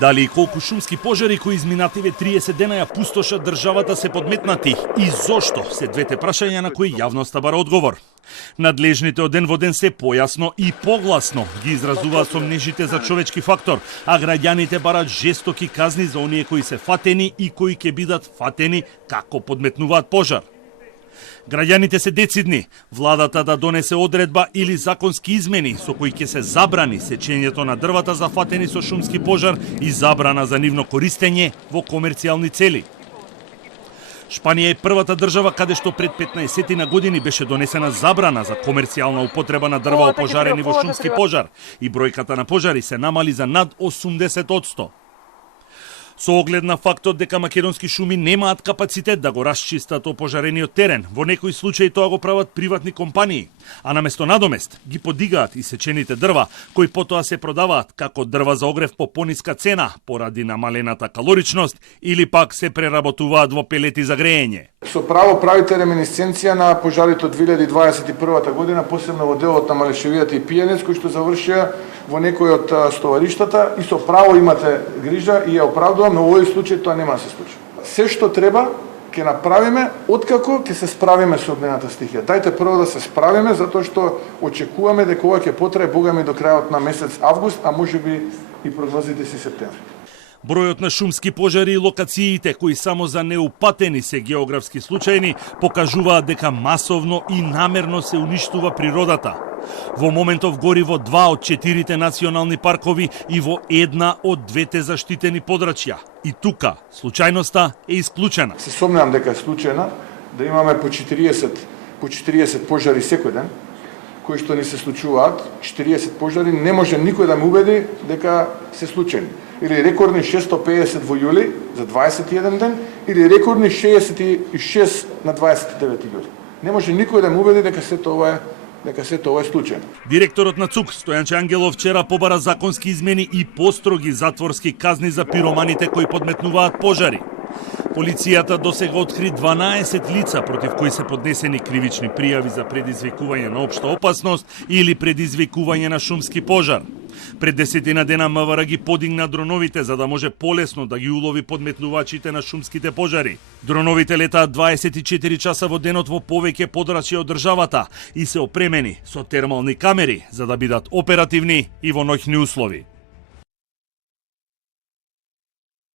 Дали и колку шумски пожари кои изминативе 30 дена ја пустоша државата се подметнати и зошто се двете прашања на кои јавноста бара одговор. Надлежните од ден во ден се појасно и погласно ги изразуваат сомнежите за човечки фактор, а граѓаните бараат жестоки казни за оние кои се фатени и кои ќе бидат фатени како подметнуваат пожар. Граѓаните се децидни, владата да донесе одредба или законски измени со кои ќе се забрани сечењето на дрвата зафатени со шумски пожар и забрана за нивно користење во комерцијални цели. Шпанија е првата држава каде што пред 15 на години беше донесена забрана за комерцијална употреба на дрва опожарени во шумски пожар и бројката на пожари се намали за над 80%. Со оглед на фактот дека македонски шуми немаат капацитет да го расчистат опожарениот терен, во некои случаи тоа го прават приватни компании, а наместо надомест ги подигаат и сечените дрва, кои потоа се продаваат како дрва за огрев по пониска цена, поради намалената калоричност, или пак се преработуваат во пелети за грејење. Со право правите реминисценција на пожарите од 2021 година, посебно во делот на Малешевијата и Пијанец, кои што завршија во некој од стовариштата, и со право имате грижа и ја оправдувам, но во овој случај тоа нема да се случи. Се што треба ќе направиме откако ќе се справиме со огнената стихија. Дајте прво да се справиме, затоа што очекуваме дека ова ќе потрае богами до крајот на месец август, а можеби и прогнозите си септември. Бројот на шумски пожари и локациите, кои само за неупатени се географски случајни, покажуваат дека масовно и намерно се уништува природата. Во моментов гори во 2 од 4 национални паркови и во една од 2 заштитени подрачја. И тука случајноста е исклучена. Се сомневам дека е случајна да имаме по 40 пожари секој ден, кои што ни се случуваат. 40 пожари не може никој да ме убеди дека се случајни. Или рекордни 650 во јули за 21 ден, или рекордни 66 на 29 јули. Не може никој да ме убеди дека се тоа е случајно. Директорот на ЦУК, Стојанче Ангелов, вчера побара законски измени и построги затворски казни за пироманите кои подметнуваат пожари. Полицијата досега откри 12 лица против кои се поднесени кривични пријави за предизвикување на општа опасност или предизвикување на шумски пожар. Пред 10 дена МВР ги подигна дроновите за да може полесно да ги улови подметнувачите на шумските пожари. Дроновите летаат 24 часа во денот во повеќе подрачја од државата и се опремени со термални камери за да бидат оперативни и во ноќни услови.